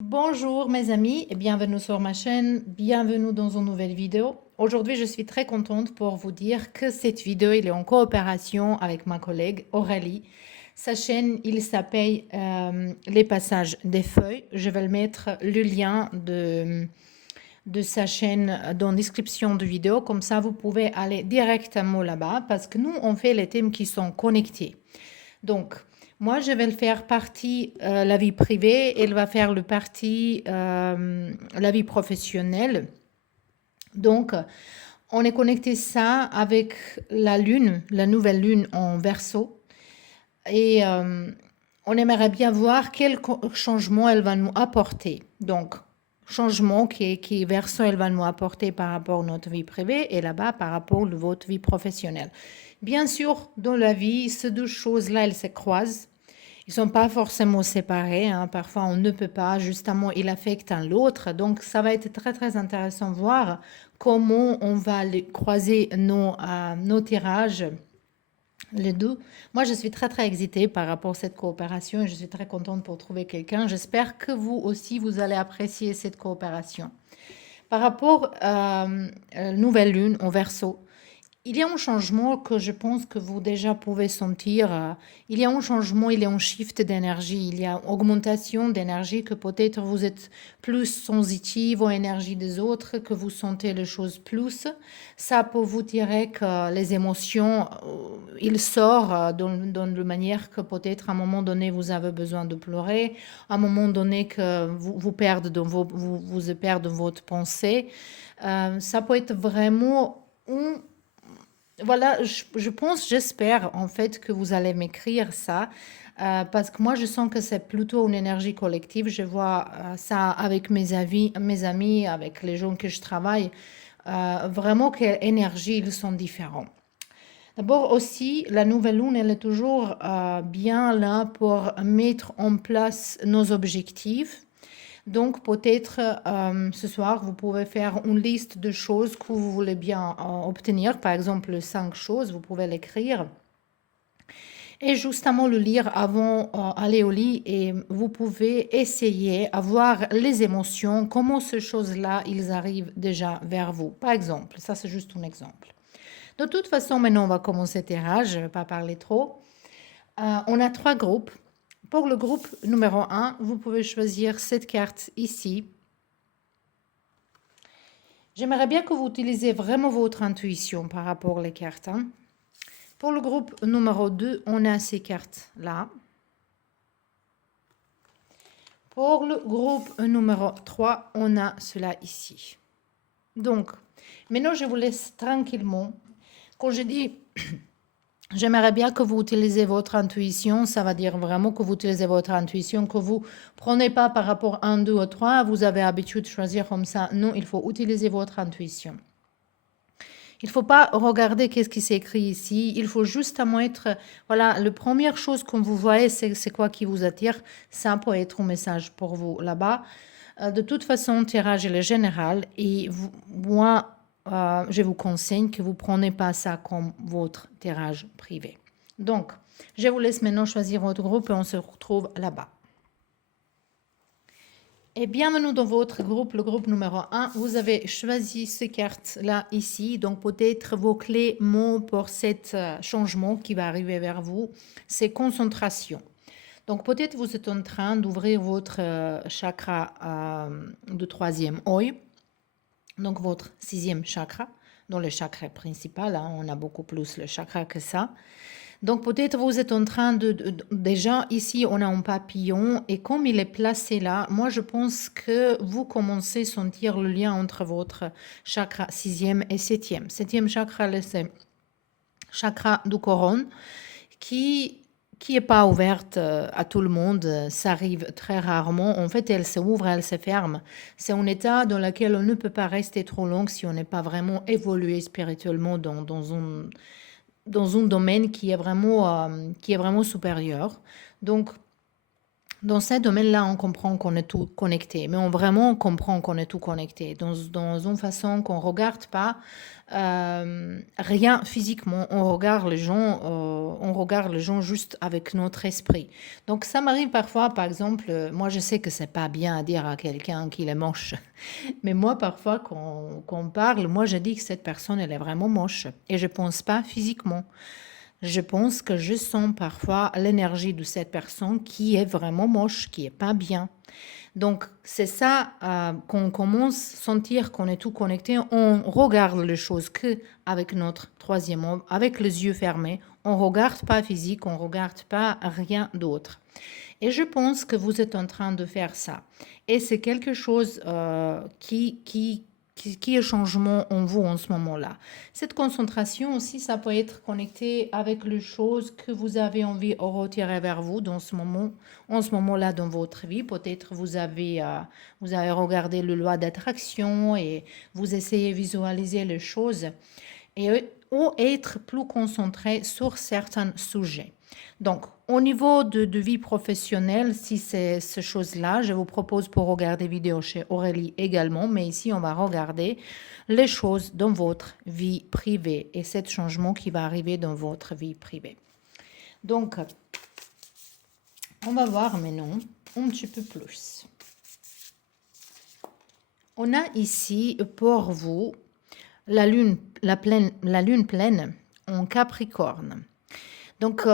Bonjour mes amis et bienvenue sur ma chaîne, bienvenue dans une nouvelle vidéo. Aujourd'hui, je suis très contente pour vous dire que cette vidéo elle est en coopération avec ma collègue Aurélie. Sa chaîne, il s'appelle Les passages des feuilles. Je vais le mettre le lien de sa chaîne dans la description de vidéo. Comme ça, vous pouvez aller directement là-bas parce que nous, on fait les thèmes qui sont connectés. Donc, moi, je vais le faire partie la vie privée, elle va faire le partie la vie professionnelle. Donc, on est connecté ça avec la lune, la nouvelle lune en Verseau. Et on aimerait bien voir quel changement elle va nous apporter. Donc, changement qui est Verseau, elle va nous apporter par rapport à notre vie privée et là-bas par rapport à votre vie professionnelle. Bien sûr, dans la vie, ces deux choses-là, elles se croisent. Ils ne sont pas forcément séparés, hein. Parfois, on ne peut pas. Justement, il affecte un l'autre. Donc, ça va être très, très intéressant de voir comment on va croiser nos tirages, les deux. Moi, je suis très, très excitée par rapport à cette coopération et je suis très contente pour trouver quelqu'un. J'espère que vous aussi, vous allez apprécier cette coopération. Par rapport à la nouvelle lune en Verseau, il y a un changement que je pense que vous déjà pouvez sentir. Il y a un changement, il y a un shift d'énergie, il y a une augmentation d'énergie que peut-être vous êtes plus sensitive aux énergies des autres, que vous sentez les choses plus. Ça peut vous dire que les émotions, il sort dans la manière que peut-être à un moment donné vous avez besoin de pleurer, à un moment donné que vous perdez vous perdez votre pensée. Ça peut être vraiment un voilà, je pense, j'espère en fait que vous allez m'écrire ça, parce que moi je sens que c'est plutôt une énergie collective. Je vois ça avec mes amis, avec les gens que je travaille, vraiment quelle énergie ils sont différents. D'abord aussi, la nouvelle lune, elle est toujours bien là pour mettre en place nos objectifs. Donc, peut-être ce soir, vous pouvez faire une liste de choses que vous voulez bien obtenir. Par exemple, 5 choses, vous pouvez l'écrire. Et justement le lire avant d'aller au lit et vous pouvez essayer à voir les émotions, comment ces choses-là, ils arrivent déjà vers vous. Par exemple, ça c'est juste un exemple. De toute façon, maintenant on va commencer tirage, je ne vais pas parler trop. On a 3 groupes. Pour le groupe numéro 1, vous pouvez choisir cette carte ici. J'aimerais bien que vous utilisiez vraiment votre intuition par rapport aux cartes, hein. Pour le groupe numéro 2, on a ces cartes-là. Pour le groupe numéro 3, on a cela ici. Donc, maintenant, je vous laisse tranquillement. Quand je dis j'aimerais bien que vous utilisez votre intuition, ça va dire vraiment que vous utilisez votre intuition, que vous prenez pas par rapport à 1, 2 ou 3, vous avez l'habitude de choisir comme ça. Non, il faut utiliser votre intuition. Il ne faut pas regarder qu'est-ce qui s'écrit ici. Il faut justement être, voilà, la première chose que vous voyez, c'est quoi qui vous attire. Ça peut être un message pour vous là-bas. De toute façon, le tirage est général et moi, je vous conseille que vous ne preniez pas ça comme votre tirage privé. Donc, je vous laisse maintenant choisir votre groupe et on se retrouve là-bas. Et bienvenue dans votre groupe, le groupe numéro 1. Vous avez choisi ces cartes-là ici. Donc, peut-être vos clés mots pour cet changement qui va arriver vers vous, c'est concentration. Donc, peut-être vous êtes en train d'ouvrir votre chakra de 3e œil, donc votre 6e chakra, dans le chakra principal. Hein, on a beaucoup plus le chakra que ça. Donc peut-être vous êtes en train déjà ici on a un papillon et comme il est placé là, moi je pense que vous commencez à sentir le lien entre votre chakra 6e et 7e. 7e chakra, c'est chakra du couronne qui est pas ouverte à tout le monde, ça arrive très rarement. En fait, elle s'ouvre, elle se ferme. C'est un état dans lequel on ne peut pas rester trop long si on n'est pas vraiment évolué spirituellement dans un domaine qui est vraiment supérieur. Donc, Dans ce domaine-là, on comprend qu'on est tout connecté, mais on vraiment comprend qu'on est tout connecté. Dans une façon qu'on ne regarde pas rien physiquement, on regarde les gens juste avec notre esprit. Donc ça m'arrive parfois, par exemple, moi je sais que c'est pas bien à dire à quelqu'un qu'il est moche, mais moi parfois quand on parle, moi je dis que cette personne elle est vraiment moche et je pense pas physiquement. Je pense que je sens parfois l'énergie de cette personne qui est vraiment moche, qui est pas bien. Donc, c'est ça qu'on commence à sentir qu'on est tout connecté. On regarde les choses que avec notre troisième œil, avec les yeux fermés. On ne regarde pas physique, on ne regarde pas rien d'autre. Et je pense que vous êtes en train de faire ça. Et c'est quelque chose qui est changement en vous en ce moment-là. Cette concentration aussi, ça peut être connecté avec les choses que vous avez envie de retirer vers vous dans ce moment, en ce moment-là dans votre vie. Peut-être vous avez regardé le loi d'attraction et vous essayez de visualiser les choses et ou être plus concentré sur certains sujets. Donc, au niveau de vie professionnelle, si c'est ces choses-là, je vous propose pour regarder vidéo chez Aurélie également, mais ici, on va regarder les choses dans votre vie privée et ce changement qui va arriver dans votre vie privée. Donc, on va voir maintenant un petit peu plus. On a ici pour vous la lune pleine en Capricorne. Donc,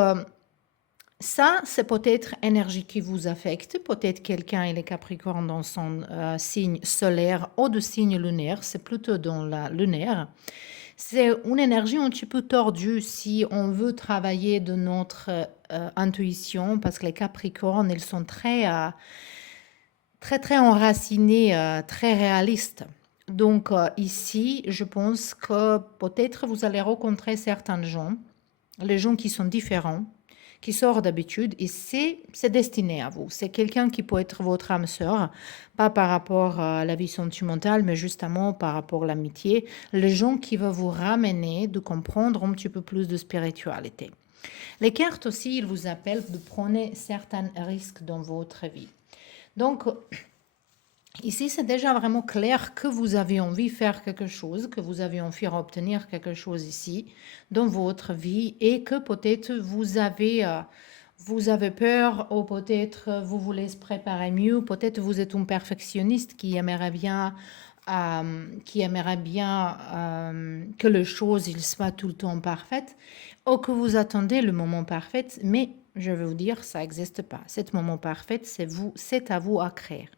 ça, c'est peut-être énergie qui vous affecte. Peut-être quelqu'un il est Capricorne dans son signe solaire ou de signe lunaire. C'est plutôt dans la lunaire. C'est une énergie un petit peu tordue si on veut travailler de notre intuition parce que les Capricornes, ils sont très enracinés, très réalistes. Donc ici, je pense que peut-être vous allez rencontrer certains gens, les gens qui sont différents, qui sortent d'habitude, et c'est destiné à vous. C'est quelqu'un qui peut être votre âme sœur, pas par rapport à la vie sentimentale, mais justement par rapport à l'amitié. Les gens qui vont vous ramener de comprendre un petit peu plus de spiritualité. Les cartes aussi, ils vous appellent de prendre certains risques dans votre vie. Donc, ici, c'est déjà vraiment clair que vous avez envie de faire quelque chose, que vous avez envie d'obtenir quelque chose ici dans votre vie et que peut-être vous avez peur ou peut-être vous voulez se préparer mieux, peut-être vous êtes un perfectionniste qui aimerait bien que les choses il soient tout le temps parfaites ou que vous attendez le moment parfait, mais je vais vous dire, ça n'existe pas. Ce moment parfait, c'est à vous à créer.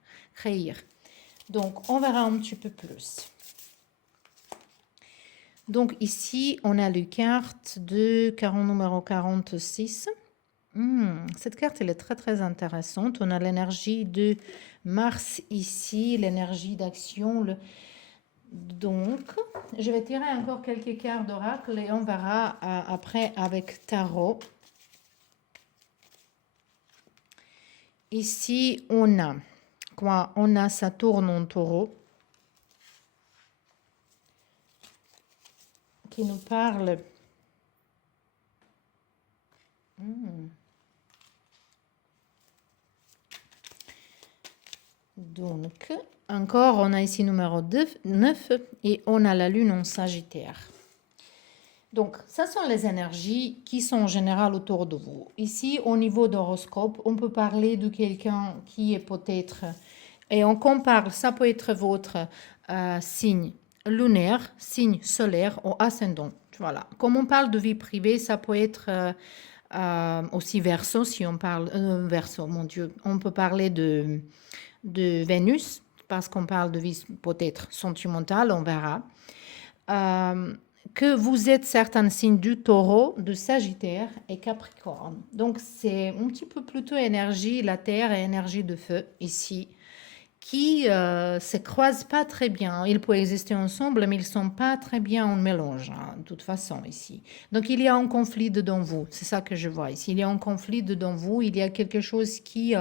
Donc, on verra un petit peu plus. Donc, ici, on a les cartes de numéro 46. Cette carte, elle est très, très intéressante. On a l'énergie de Mars ici, l'énergie d'action. Donc, je vais tirer encore quelques cartes d'oracle et on verra après avec Tarot. Ici, on a quoi? On a Saturne en Taureau qui nous parle. Donc, encore, on a ici numéro 9 et on a la Lune en Sagittaire. Donc, ça sont les énergies qui sont en général autour de vous. Ici, au niveau d'horoscope, on peut parler de quelqu'un qui est peut-être... Et on compare, ça peut être votre signe lunaire, signe solaire ou ascendant. Voilà. Comme on parle de vie privée, ça peut être aussi verso, si on parle... verso, mon Dieu. On peut parler de Vénus, parce qu'on parle de vie peut-être sentimentale, on verra. Que vous êtes certains signes du Taureau, de Sagittaire et Capricorne. Donc, c'est un petit peu plutôt énergie, la terre et énergie de feu ici, qui se croisent pas très bien. Ils peuvent exister ensemble, mais ils sont pas très bien en mélange, de toute façon, ici. Donc, il y a un conflit dedans vous. C'est ça que je vois ici. Il y a un conflit dedans vous. Il y a quelque chose qui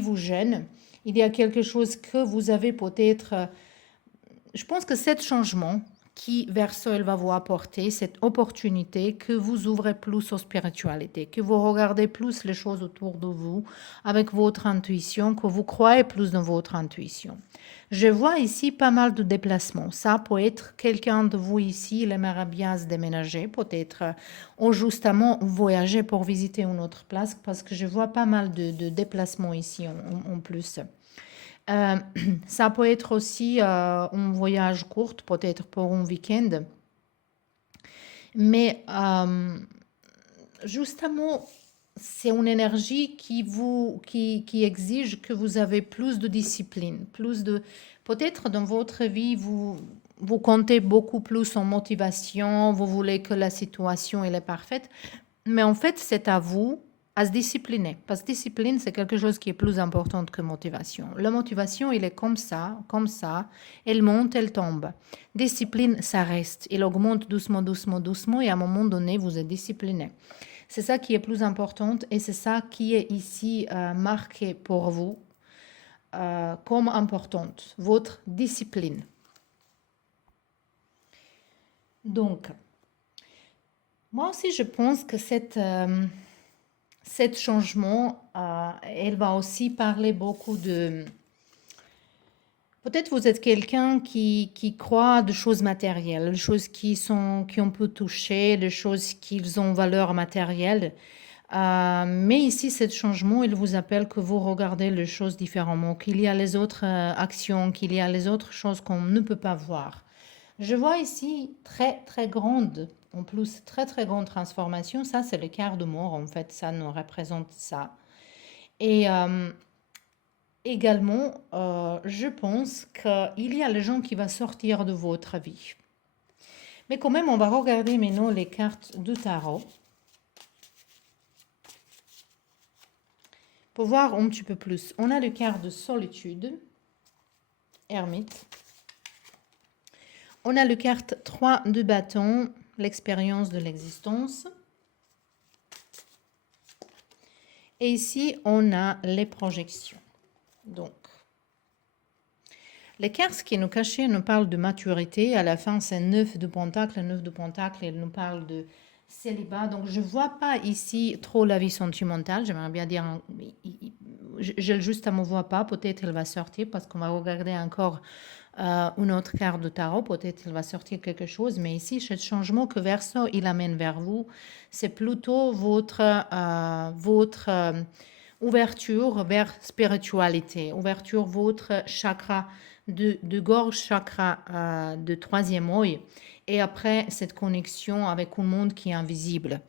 vous gêne. Il y a quelque chose que vous avez peut-être... je pense que ce changement qui Verseau elle va vous apporter, cette opportunité que vous ouvrez plus aux spiritualités, que vous regardez plus les choses autour de vous avec votre intuition, que vous croyez plus dans votre intuition. Je vois ici pas mal de déplacements. Ça peut être quelqu'un de vous ici, il aimerait bien se déménager, peut-être, ou justement voyager pour visiter une autre place, parce que je vois pas mal de déplacements ici en plus. Euh, Ça peut être aussi un voyage court, peut-être pour un week-end. Mais justement, c'est une énergie qui exige que vous avez plus de discipline, plus de... Peut-être dans votre vie, vous comptez beaucoup plus en motivation, vous voulez que la situation elle est parfaite, mais en fait, c'est à vous à se discipliner. Parce que discipline, c'est quelque chose qui est plus important que motivation. La motivation, il est comme ça. Elle monte, elle tombe. Discipline, ça reste. Il augmente doucement, doucement, doucement, et à un moment donné, vous êtes discipliné. C'est ça qui est plus important et c'est ça qui est ici marqué pour vous comme importante, votre discipline. Donc, moi aussi, je pense que cet changement, elle va aussi parler beaucoup de... Peut-être vous êtes quelqu'un qui croit de choses matérielles, des choses qu'on peut toucher, des choses qui ont valeur matérielle. Mais ici, ce changement, il vous appelle que vous regardez les choses différemment, qu'il y a les autres actions, qu'il y a les autres choses qu'on ne peut pas voir. Je vois ici très, très grande, en plus, très, très grande transformation. Ça, c'est le quart de mort, en fait, ça nous représente ça. Et également, je pense qu'il y a les gens qui vont sortir de votre vie. Mais quand même, on va regarder maintenant les cartes du tarot pour voir un petit peu plus. On a le carte de solitude, ermite. On a le carte 3 de bâton, l'expérience de l'existence. Et ici, on a les projections. Donc, les cartes qui nous cachent nous parlent de maturité. À la fin, c'est 9 de pentacle. 9 de pentacle, elle nous parle de célibat. Donc, je ne vois pas ici trop la vie sentimentale. J'aimerais bien dire, je juste ne vois pas. Peut-être elle va sortir parce qu'on va regarder encore une autre carte de tarot. Peut-être elle va sortir quelque chose. Mais ici, ce changement que Verseau, il amène vers vous, c'est plutôt votre ouverture vers spiritualité, ouverture votre chakra de gorge, chakra de troisième œil, et après cette connexion avec un monde qui est invisible.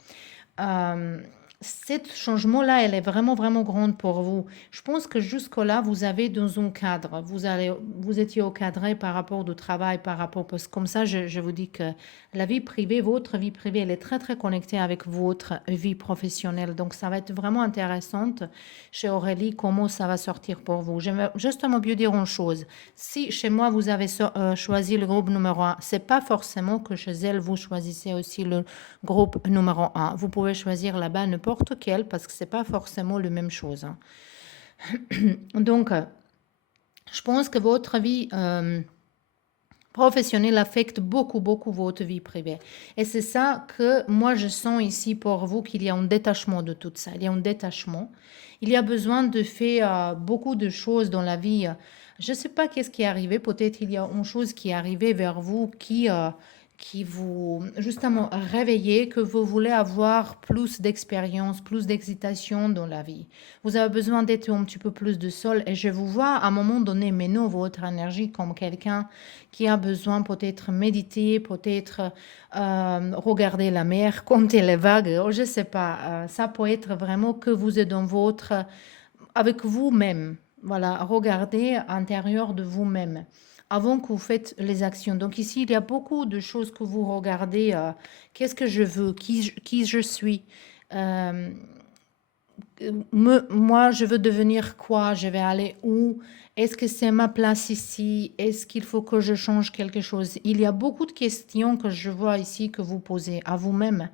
Ce changement-là, elle est vraiment, vraiment grande pour vous. Je pense que jusque-là, vous avez dans un cadre. Vous étiez au cadre par rapport au travail, parce que comme ça, je vous dis que la vie privée, votre vie privée, elle est très, très connectée avec votre vie professionnelle. Donc, ça va être vraiment intéressante chez Aurélie, comment ça va sortir pour vous. J'aimerais justement bien dire une chose. Si chez moi, vous avez choisi le groupe numéro 1, c'est pas forcément que chez elle, vous choisissez aussi le groupe numéro 1. Vous pouvez choisir là-bas n'importe quel parce que c'est pas forcément la même chose. Hein. Donc, je pense que votre vie professionnelle affecte beaucoup, beaucoup votre vie privée. Et c'est ça que moi, je sens ici pour vous qu'il y a un détachement de tout ça. Il y a un détachement. Il y a besoin de faire beaucoup de choses dans la vie. Je ne sais pas qu'est-ce qui est arrivé. Peut-être il y a une chose qui est arrivée vers vous qui vous justement réveillez, que vous voulez avoir plus d'expérience, plus d'excitation dans la vie. Vous avez besoin d'être un petit peu plus de sol et je vous vois à un moment donné mener votre énergie comme quelqu'un qui a besoin peut-être méditer, peut-être regarder la mer, compter les vagues, je ne sais pas. Ça peut être vraiment que vous êtes dans avec vous-même. Voilà, regardez à l'intérieur de vous-même avant que vous faites les actions. Donc ici, il y a beaucoup de choses que vous regardez. Qu'est-ce que je veux? Qui je suis? moi, je veux devenir quoi? Je vais aller où? Est-ce que c'est ma place ici? Est-ce qu'il faut que je change quelque chose? Il y a beaucoup de questions que je vois ici que vous posez à vous-même.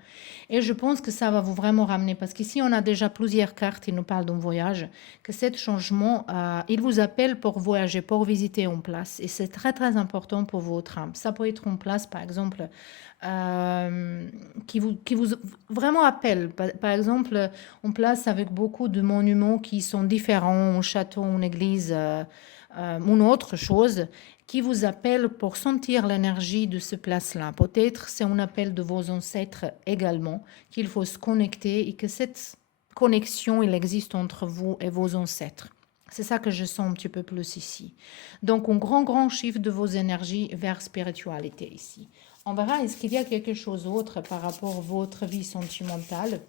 Et je pense que ça va vous vraiment ramener, parce qu'ici, on a déjà plusieurs cartes qui nous parlent d'un voyage, que cet changement, il vous appelle pour voyager, pour visiter une place. Et c'est très, très important pour votre âme. Ça peut être une place, par exemple, euh, qui vous vraiment appelle. Par exemple, une place avec beaucoup de monuments qui sont différents, un château, une église, une autre chose qui vous appelle pour sentir l'énergie de ce place-là. Peut-être c'est un appel de vos ancêtres également, qu'il faut se connecter et que cette connexion, il existe entre vous et vos ancêtres. C'est ça que je sens un petit peu plus ici. Donc, un grand, grand chiffre de vos énergies vers spiritualité ici. On verra, est-ce qu'il y a quelque chose d'autre par rapport à votre vie sentimentale?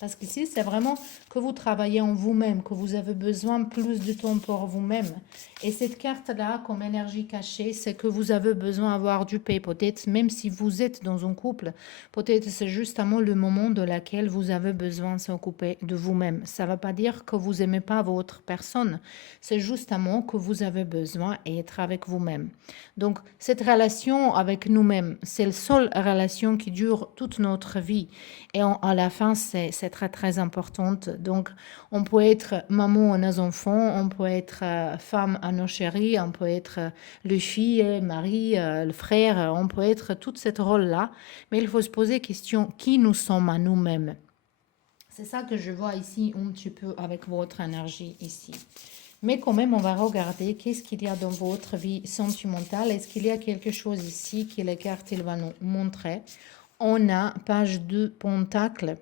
Parce qu'ici, c'est vraiment que vous travaillez en vous-même, que vous avez besoin plus de temps pour vous-même. Et cette carte-là, comme énergie cachée, c'est que vous avez besoin d'avoir du paix. Peut-être, même si vous êtes dans un couple, peut-être c'est justement le moment de laquelle vous avez besoin de s'occuper de vous-même. Ça ne veut pas dire que vous n'aimez pas votre personne. C'est justement que vous avez besoin d'être avec vous-même. Donc, cette relation avec nous-mêmes, c'est la seule relation qui dure toute notre vie. Et à la fin, c'est très, très importante. Donc, on peut être maman à nos enfants, on peut être femme à nos chéris, on peut être le fille, mari, le frère, on peut être tout ce rôle-là. Mais il faut se poser la question, qui nous sommes à nous-mêmes? C'est ça que je vois ici un petit peu avec votre énergie ici. Mais quand même, on va regarder qu'est-ce qu'il y a dans votre vie sentimentale. Est-ce qu'il y a quelque chose ici que les cartes vont nous montrer? On a page 2, Pentacle.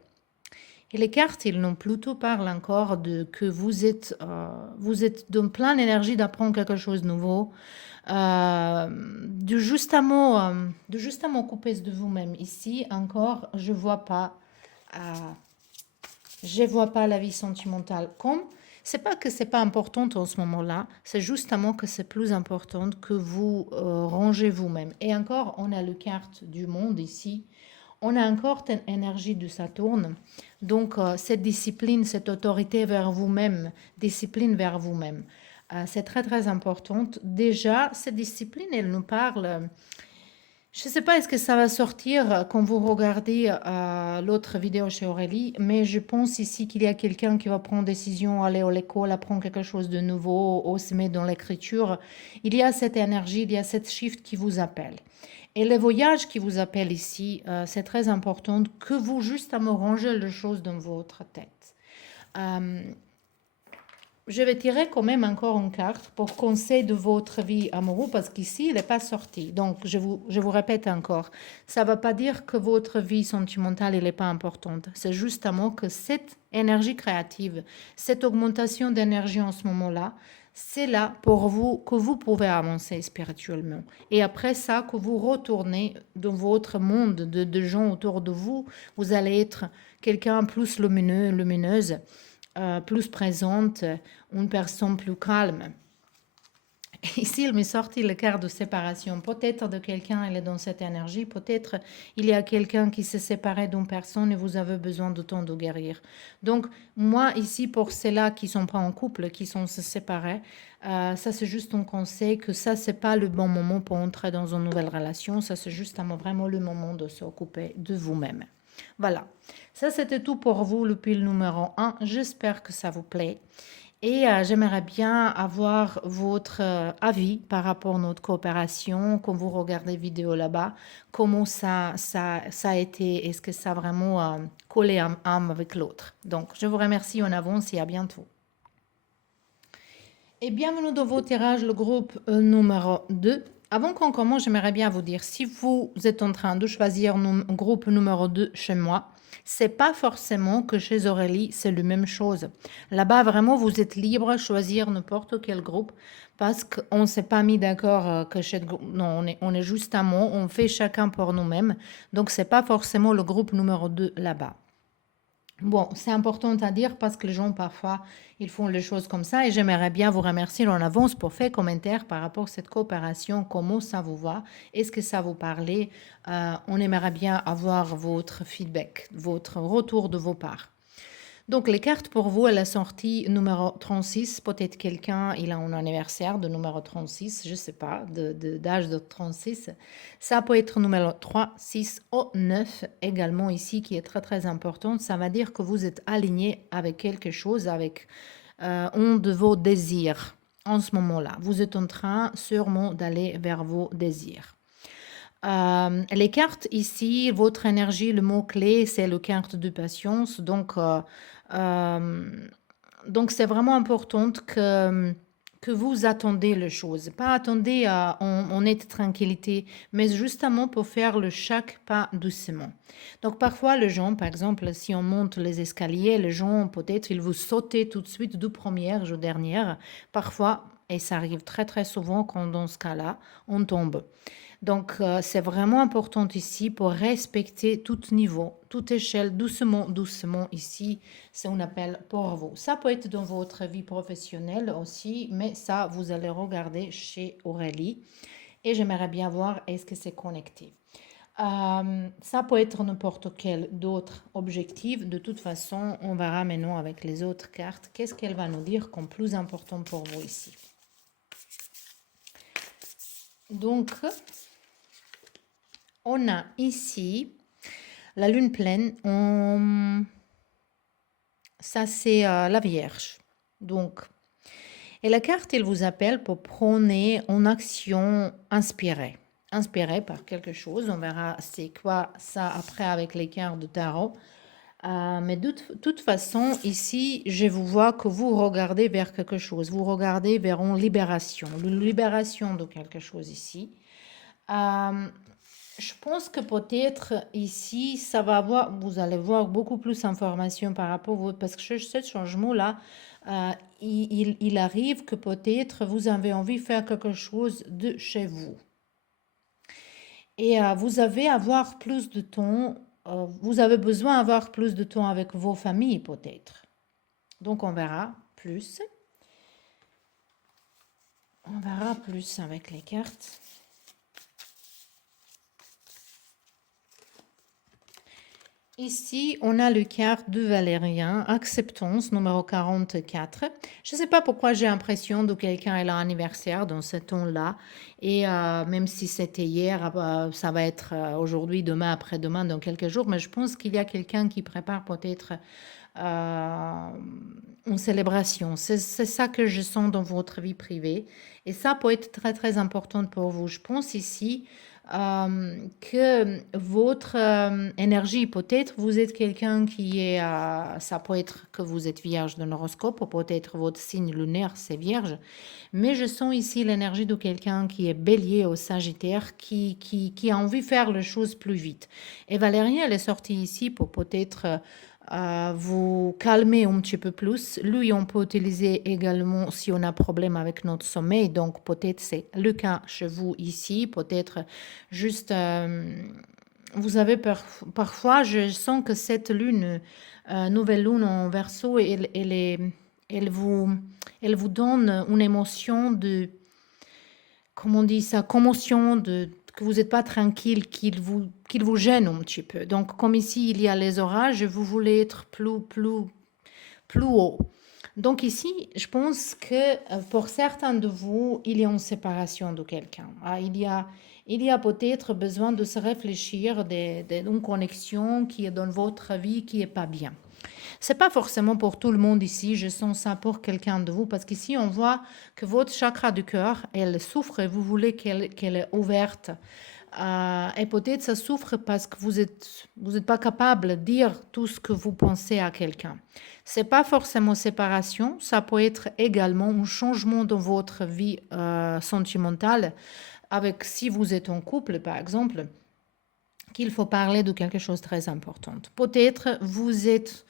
Et les cartes, ils nous plutôt parlent encore de que vous êtes dans plein d'énergie d'apprendre quelque chose de nouveau, de justement couper de vous-même. Ici, encore, euh, je vois pas la vie sentimentale comme. C'est pas que c'est pas important en ce moment-là, c'est justement que c'est plus important que vous rangez vous-même. Et encore, on a le carte du monde ici. On a encore une énergie de Saturne. Donc, cette discipline, cette autorité vers vous-même, discipline vers vous-même, c'est très, très importante. Déjà, cette discipline, elle nous parle. Je ne sais pas est-ce que ça va sortir quand vous regardez l'autre vidéo chez Aurélie, mais je pense ici qu'il y a quelqu'un qui va prendre décision, aller à l'école, apprendre quelque chose de nouveau, ou se mettre dans l'écriture. Il y a cette énergie, il y a cette shift qui vous appelle. Et le voyage qui vous appelle ici, c'est très important que vous justement rangez les choses dans votre tête. Euh, je vais tirer quand même encore une carte pour conseil de votre vie amoureuse parce qu'ici, il n'est pas sorti. Donc, je vous répète encore, ça ne va pas dire que votre vie sentimentale n'est pas importante. C'est justement que cette énergie créative, cette augmentation d'énergie en ce moment-là, c'est là pour vous que vous pouvez avancer spirituellement. Et après ça, que vous retournez dans votre monde de gens autour de vous, vous allez être quelqu'un plus lumineux, lumineuse, plus présente, une personne plus calme. Ici, il m'est sorti le quart de séparation. Peut-être de quelqu'un, il est dans cette énergie. Peut-être il y a quelqu'un qui s'est séparé d'une personne et vous avez besoin de temps de guérir. Donc, moi, ici, pour ceux-là qui ne sont pas en couple, qui sont se séparés, ça, c'est juste un conseil que ça, c'est pas le bon moment pour entrer dans une nouvelle relation. Ça, c'est justement vraiment le moment de s'occuper de vous-même. Voilà. Ça, c'était tout pour vous, le pile numéro 1. J'espère que ça vous plaît. Et j'aimerais bien avoir votre avis par rapport à notre coopération, quand vous regardez vidéo là-bas, comment ça a été, est-ce que ça a vraiment collé âme avec l'autre. Donc, je vous remercie en avance et à bientôt. Et bienvenue dans vos tirages, le groupe numéro 2. Avant qu'on commence, j'aimerais bien vous dire, si vous êtes en train de choisir un groupe numéro 2 chez moi, c'est pas forcément que chez Aurélie, c'est la même chose. Là-bas, vraiment, vous êtes libre de choisir n'importe quel groupe parce qu'on ne s'est pas mis d'accord que chez... Non, on est justement, on fait chacun pour nous-mêmes. Donc, c'est pas forcément le groupe numéro 2 là-bas. Bon, c'est important à dire parce que les gens, parfois, ils font les choses comme ça et j'aimerais bien vous remercier en avance pour faire commentaire par rapport à cette coopération, comment ça vous va, est-ce que ça vous parlait. On aimerait bien avoir votre feedback, votre retour de vos parts. Donc, les cartes pour vous, elle est sortie numéro 36. Peut-être quelqu'un, il a un anniversaire de numéro 36, je ne sais pas, d'âge de 36. Ça peut être numéro 3, 6 ou 9 également ici, qui est très très important. Ça va dire que vous êtes aligné avec quelque chose, avec un de vos désirs en ce moment-là. Vous êtes en train sûrement d'aller vers vos désirs. Les cartes ici, votre énergie, le mot-clé, c'est le carte de patience. Donc c'est vraiment important que vous attendez les choses. Pas attendez en nette tranquillité, mais justement pour faire le chaque pas doucement. Donc parfois, les gens, par exemple, si on monte les escaliers, les gens, peut-être, ils vous sautent tout de suite du première ou dernière. Parfois, et ça arrive très très souvent quand dans ce cas-là, on tombe. Donc, c'est vraiment important ici pour respecter tout niveau, toute échelle, doucement, doucement ici, c'est un appel pour vous. Ça peut être dans votre vie professionnelle aussi, mais ça, vous allez regarder chez Aurélie et j'aimerais bien voir est-ce que c'est connecté. Ça peut être n'importe quel d'autres objectifs. De toute façon, on verra maintenant avec les autres cartes qu'est-ce qu'elle va nous dire comme plus important pour vous ici. Donc, on a ici la lune pleine. Ça, c'est la Vierge. Donc, et la carte, elle vous appelle pour prendre une action inspirée. Inspirée par quelque chose. On verra c'est quoi ça après avec les cartes de tarot. Mais de toute façon, ici, je vous vois que vous regardez vers quelque chose. Vous regardez vers une libération de quelque chose ici. Je pense que peut-être ici, ça va avoir, vous allez voir beaucoup plus d'informations par rapport au, parce que ce changement-là, il arrive que peut-être vous avez envie de faire quelque chose de chez vous. Et vous avez avoir plus de temps, vous avez besoin d'avoir plus de temps avec vos familles peut-être. Donc on verra plus. On verra plus avec les cartes. Ici, on a le carte de Valérien, acceptance, numéro 44. Je ne sais pas pourquoi j'ai l'impression que quelqu'un a l'anniversaire dans ce ton-là. Et même si c'était hier, ça va être aujourd'hui, demain, après-demain, dans quelques jours. Mais je pense qu'il y a quelqu'un qui prépare peut-être une célébration. C'est ça que je sens dans votre vie privée. Et ça peut être très, très important pour vous. Je pense ici que votre énergie, peut-être vous êtes quelqu'un qui est, ça peut être que vous êtes vierge de l'horoscope, ou peut-être votre signe lunaire c'est vierge, mais je sens ici l'énergie de quelqu'un qui est bélier au sagittaire, qui a envie de faire les choses plus vite. Et Valérie, elle est sortie ici pour peut-être vous calmer un petit peu plus. Lui, on peut utiliser également si on a problème avec notre sommeil. Donc, peut-être c'est le cas chez vous ici. Peut-être juste, vous avez parfois, je sens que cette lune, nouvelle lune en Verseau, elle vous donne une émotion de, comment on dit ça, commotion, que vous n'êtes pas tranquille, qu'il vous gêne un petit peu. Donc, comme ici, il y a les orages, vous voulez être plus haut. Donc ici, je pense que pour certains de vous, il y a une séparation de quelqu'un. Il y a peut-être besoin de se réfléchir d'une connexion qui est dans votre vie qui n'est pas bien. C'est pas forcément pour tout le monde ici, je sens ça pour quelqu'un de vous, parce qu'ici on voit que votre chakra du cœur, elle souffre et vous voulez qu'elle est ouverte. Et peut-être ça souffre parce que vous êtes pas capable de dire tout ce que vous pensez à quelqu'un. C'est pas forcément séparation, ça peut être également un changement dans votre vie sentimentale, avec si vous êtes en couple par exemple, qu'il faut parler de quelque chose de très important. Peut-être vous êtes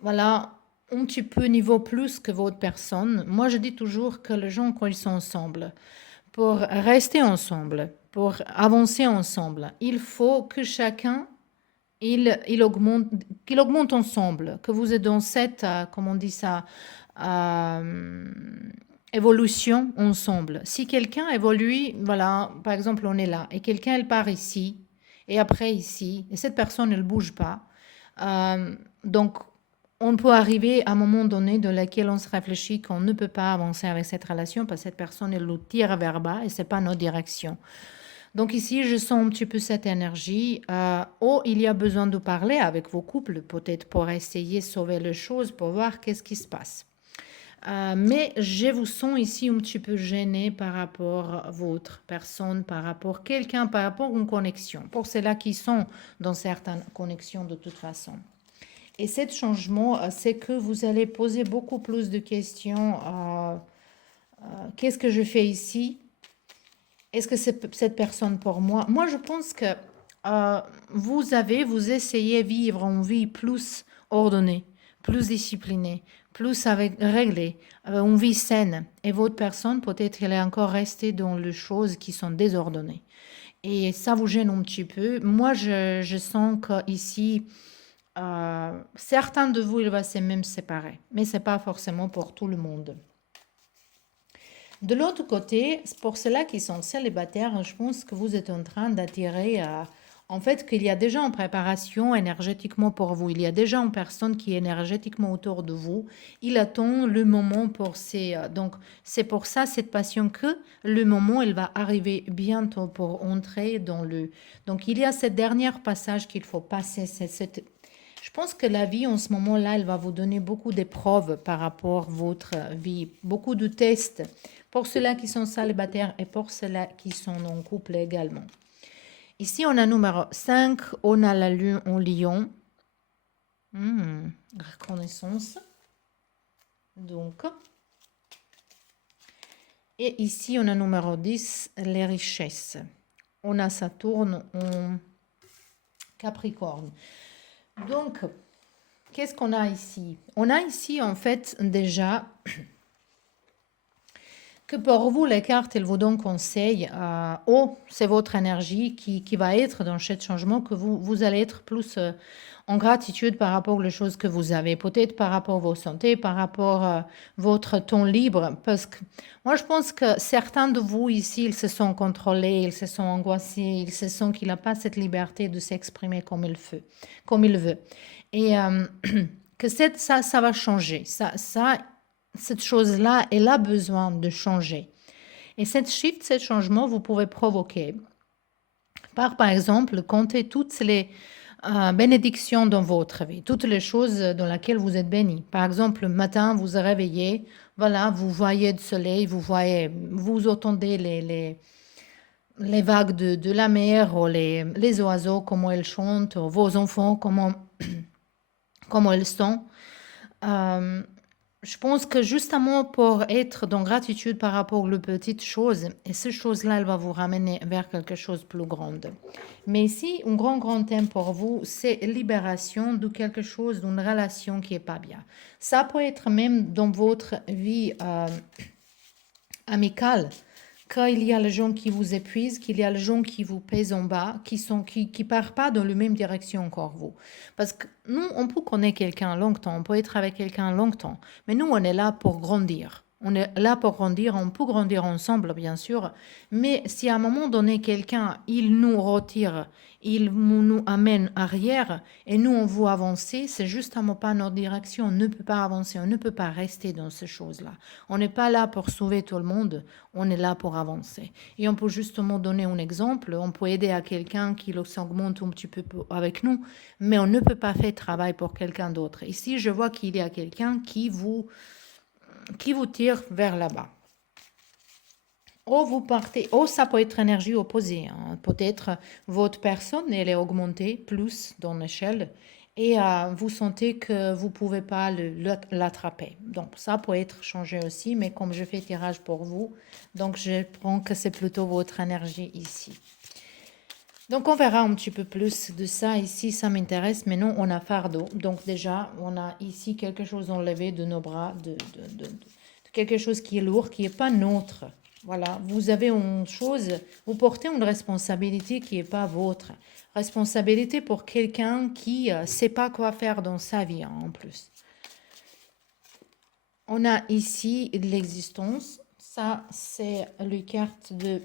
voilà, un petit peu niveau plus que votre personne. Moi, je dis toujours que les gens, quand ils sont ensemble, pour rester ensemble, pour avancer ensemble, il faut que chacun, il augmente ensemble, que vous êtes dans cette, comment on dit ça, euh, évolution ensemble. Si quelqu'un évolue, voilà, par exemple, on est là, et quelqu'un, elle part ici, Et après ici, et cette personne, elle ne bouge pas. Donc, on peut arriver à un moment donné dans lequel on se réfléchit qu'on ne peut pas avancer avec cette relation parce que cette personne, elle nous tire vers bas et ce n'est pas notre direction. Donc ici, je sens un petit peu cette énergie. Oh, il y a besoin de parler avec vos couples, peut-être pour essayer de sauver les choses, pour voir qu'est-ce qui se passe. Mais je vous sens ici un petit peu gêné par rapport à votre personne, par rapport à quelqu'un, par rapport à une connexion. Pour ceux-là qui sont dans certaines connexions de toute façon. Et ce changement, c'est que vous allez poser beaucoup plus de questions. Qu'est-ce que je fais ici? Est-ce que c'est cette personne pour moi? Moi, je pense que vous essayez de vivre une vie plus ordonnée, plus disciplinée, plus avec réglée, une vie saine. Et votre personne, peut-être, elle est encore restée dans les choses qui sont désordonnées. Et ça vous gêne un petit peu. Moi, je sens qu'ici, certains de vous, il va se même séparer. Mais ce n'est pas forcément pour tout le monde. De l'autre côté, pour ceux-là qui sont célibataires, je pense que vous êtes en train d'attirer, en fait, qu'il y a déjà en préparation énergétiquement pour vous. Il y a déjà une personne qui est énergétiquement autour de vous. Il attend le moment pour donc, c'est pour ça, cette passion, que le moment, il va arriver bientôt pour entrer dans le... Donc, il y a ce dernier passage qu'il faut passer. Je pense que la vie, en ce moment-là, elle va vous donner beaucoup d'épreuves par rapport à votre vie, beaucoup de tests pour ceux-là qui sont célibataires et pour ceux-là qui sont en couple également. Ici, on a numéro 5, on a la lune en lion. Reconnaissance. Donc, et ici, on a numéro 10, les richesses. On a Saturne en Capricorne. Donc, qu'est-ce qu'on a ici? On a ici, en fait, déjà... que pour vous, les cartes, elles vous donnent conseil. C'est votre énergie qui va être dans ce changement, que vous allez être plus en gratitude par rapport aux choses que vous avez, peut-être par rapport à vos santé, par rapport à votre temps libre. Parce que moi, je pense que certains de vous ici, ils se sont contrôlés, ils se sont angoissés, ils se sentent qu'il n'a pas cette liberté de s'exprimer comme il veut. Et que ça va changer. Cette chose-là, elle a besoin de changer. Et cette shift, ce changement, vous pouvez provoquer par exemple, compter toutes les bénédictions dans votre vie, toutes les choses dans lesquelles vous êtes béni. Par exemple, le matin, vous vous réveillez, voilà, vous voyez le soleil, vous entendez les vagues de la mer, ou les oiseaux, comment ils chantent, ou vos enfants, comment ils sont. Je pense que justement pour être dans gratitude par rapport aux petites choses, et ces choses-là, elles vont vous ramener vers quelque chose de plus grand. Mais ici, un grand thème pour vous, c'est libération de quelque chose, d'une relation qui n'est pas bien. Ça peut être même dans votre vie amicale, quand il y a les gens qui vous épuisent, qu'il y a les gens qui vous pèsent en bas, qui partent pas dans la même direction encore vous. Parce que nous, on peut connaître quelqu'un longtemps, on peut être avec quelqu'un longtemps, mais nous, on est là pour grandir. On est là pour grandir, on peut grandir ensemble, bien sûr, mais si à un moment donné, quelqu'un, il nous retire, il nous amène arrière, et nous, on veut avancer, c'est justement pas notre direction, on ne peut pas avancer, on ne peut pas rester dans ces choses-là. On n'est pas là pour sauver tout le monde, on est là pour avancer. Et on peut justement donner un exemple, on peut aider à quelqu'un qui s'augmente un petit peu avec nous, mais on ne peut pas faire travail pour quelqu'un d'autre. Ici, je vois qu'il y a quelqu'un qui vous tire vers là-bas. Vous partez, ça peut être énergie opposée. Peut-être votre personne, elle est augmentée plus dans l'échelle et vous sentez que vous ne pouvez pas l'attraper. Donc, ça peut être changé aussi, mais comme je fais tirage pour vous, donc je prends que c'est plutôt votre énergie ici. Donc, on verra un petit peu plus de ça ici, ça m'intéresse. Maintenant, on a fardeau. Donc, déjà, on a ici quelque chose enlevé de nos bras, de quelque chose qui est lourd, qui n'est pas nôtre. Voilà, vous avez une chose, vous portez une responsabilité qui n'est pas votre. Responsabilité pour quelqu'un qui ne sait pas quoi faire dans sa vie en plus. On a ici l'existence. Ça, c'est les cartes de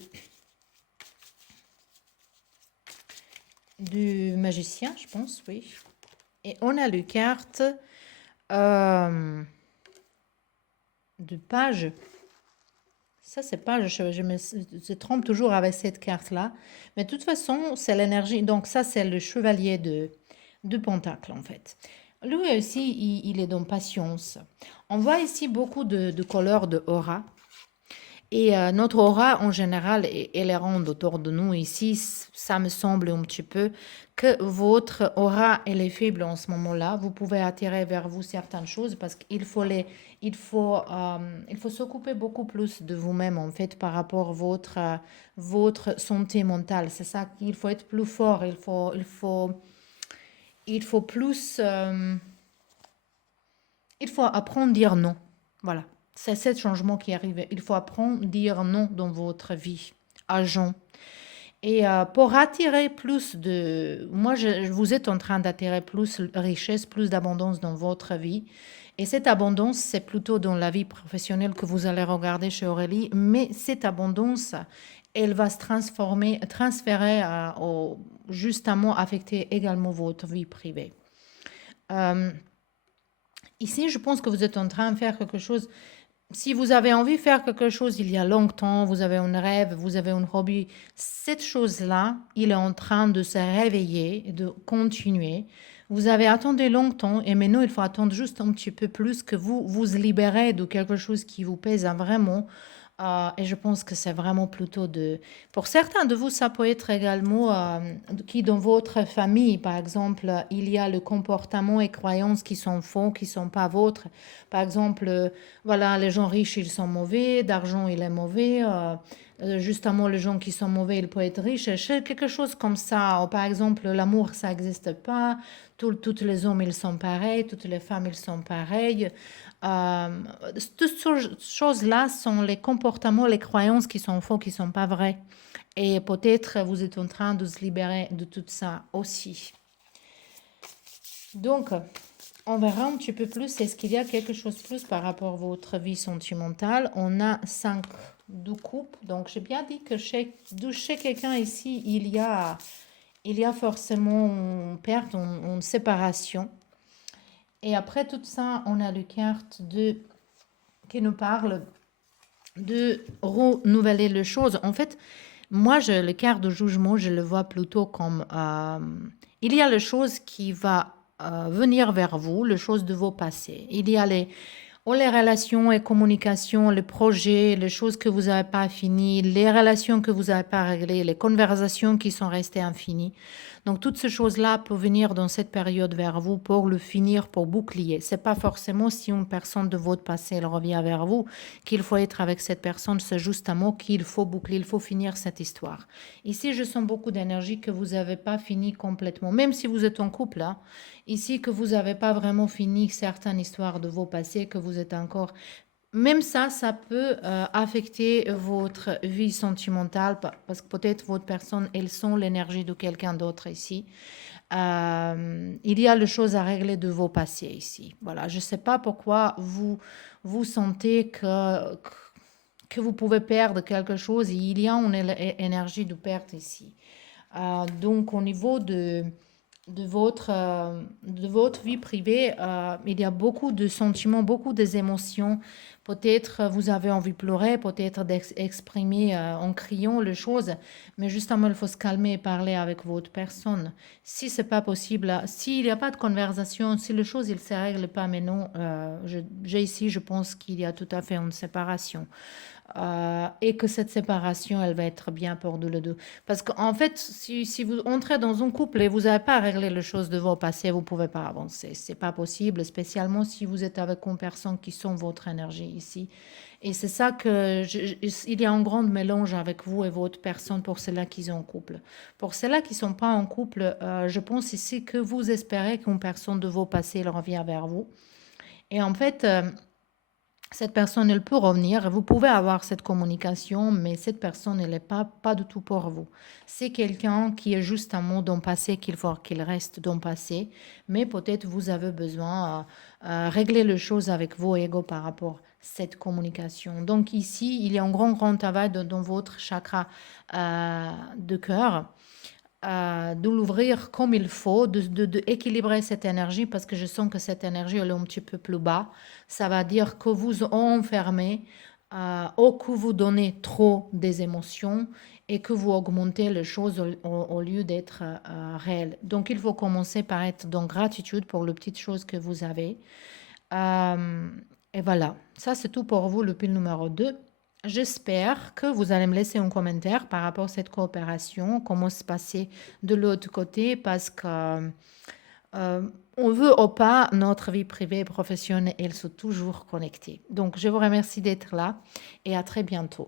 du magicien, je pense, oui. Et on a les cartes euh, de page. Ça, c'est pas, je trompe toujours avec cette carte-là. Mais de toute façon, c'est l'énergie. Donc, ça, c'est le chevalier de Pentacle, en fait. Lui aussi, il est dans patience. On voit ici beaucoup de couleurs de aura. Et notre aura, en général, elle est ronde autour de nous. Ici, ça me semble un petit peu que votre aura, elle est faible en ce moment-là. Vous pouvez attirer vers vous certaines choses parce il faut s'occuper beaucoup plus de vous-même, en fait, par rapport à votre santé mentale. C'est ça qu'il faut être plus fort. Il faut plus... il faut apprendre à dire non. Voilà. C'est ce changement qui arrive. Il faut apprendre à dire non dans votre vie, agent. Et pour attirer plus de... Moi, vous êtes en train d'attirer plus de richesse, plus d'abondance dans votre vie. Et cette abondance, c'est plutôt dans la vie professionnelle que vous allez regarder chez Aurélie. Mais cette abondance, elle va se transférer justement affecter également votre vie privée. Euh, Ici, je pense que vous êtes en train de faire quelque chose. Si vous avez envie de faire quelque chose il y a longtemps, vous avez un rêve, vous avez un hobby, cette chose-là, il est en train de se réveiller et de continuer. Vous avez attendu longtemps et maintenant il faut attendre juste un petit peu plus que vous vous libérez de quelque chose qui vous pèse vraiment. Et je pense que c'est vraiment plutôt de... Pour certains de vous, ça peut être également qui dans votre famille, par exemple, il y a le comportement et croyances qui sont faux, qui ne sont pas vôtres. Par exemple, voilà, les gens riches, ils sont mauvais, d'argent, il est mauvais. Justement, les gens qui sont mauvais, ils peuvent être riches. Quelque chose comme ça. Ou par exemple, l'amour, ça n'existe pas. Toutes les hommes, ils sont pareils. Toutes les femmes, ils sont pareilles. Euh, Toutes ces choses-là sont les comportements, les croyances qui sont faux, qui ne sont pas vraies. Et peut-être vous êtes en train de se libérer de tout ça aussi. Donc, on verra un petit peu plus. Est-ce qu'il y a quelque chose de plus par rapport à votre vie sentimentale? On a 5 de coupe. Donc, j'ai bien dit que chez quelqu'un ici, il y a forcément une perte, une séparation. Et après tout ça, on a le carte qui nous parle de renouveler les choses. En fait, moi, le carte de jugement, je le vois plutôt comme il y a les choses qui vont venir vers vous, les choses de vos passés. Il y a les relations et communications, les projets, les choses que vous n'avez pas finies, les relations que vous n'avez pas réglées, les conversations qui sont restées infinies. Donc, toutes ces choses-là peuvent venir dans cette période vers vous pour le finir, pour boucler. C'est pas forcément si une personne de votre passé elle revient vers vous qu'il faut être avec cette personne, c'est justement qu'il faut boucler, il faut finir cette histoire. Ici, je sens beaucoup d'énergie que vous n'avez pas fini complètement, même si vous êtes en couple, là. Ici, que vous n'avez pas vraiment fini certaines histoires de vos passés, que vous êtes encore... Même ça peut affecter votre vie sentimentale parce que peut-être votre personne, elles sont l'énergie de quelqu'un d'autre ici. Il y a les choses à régler de vos passés ici. Voilà, je ne sais pas pourquoi vous sentez que vous pouvez perdre quelque chose. Il y a une énergie de perte ici. Donc, au niveau de votre vie privée, il y a beaucoup de sentiments, beaucoup d'émotions. Peut-être vous avez envie de pleurer, peut-être d'exprimer en criant les choses, mais justement, il faut se calmer et parler avec votre personne. Si c'est pas possible, s'il n'y a pas de conversation, si les choses ne se règlent pas maintenant, j'ai ici, je pense qu'il y a tout à fait une séparation. Et que cette séparation, elle va être bien pour nous les deux. Parce qu'en fait, si vous entrez dans un couple et vous n'avez pas réglé les choses de vos passés, vous ne pouvez pas avancer. C'est pas possible, spécialement si vous êtes avec une personne qui sont votre énergie ici. Et c'est ça il y a un grand mélange avec vous et votre personne pour ceux-là qui sont en couple. Pour ceux-là qui ne sont pas en couple, je pense ici que vous espérez qu'une personne de vos passés elle revient vers vous. Et en fait, cette personne, elle peut revenir, vous pouvez avoir cette communication, mais cette personne, elle n'est pas du tout pour vous. C'est quelqu'un qui est justement dans le passé, qu'il faut qu'il reste dans le passé, mais peut-être vous avez besoin de régler les choses avec vos égos par rapport à cette communication. Donc ici, il y a un grand, grand travail dans votre chakra de cœur. de l'ouvrir comme il faut, de équilibrer cette énergie parce que je sens que cette énergie elle est un petit peu plus bas. Ça va dire que vous enfermez ou que vous donnez trop des émotions et que vous augmentez les choses au lieu d'être réelles. Donc il faut commencer par être dans gratitude pour les petites choses que vous avez. Euh, et voilà, ça c'est tout pour vous, le pile numéro 2. J'espère que vous allez me laisser un commentaire par rapport à cette coopération, comment se passer de l'autre côté, parce que on veut ou pas, notre vie privée et professionnelle, elles sont toujours connectées. Donc, je vous remercie d'être là et à très bientôt.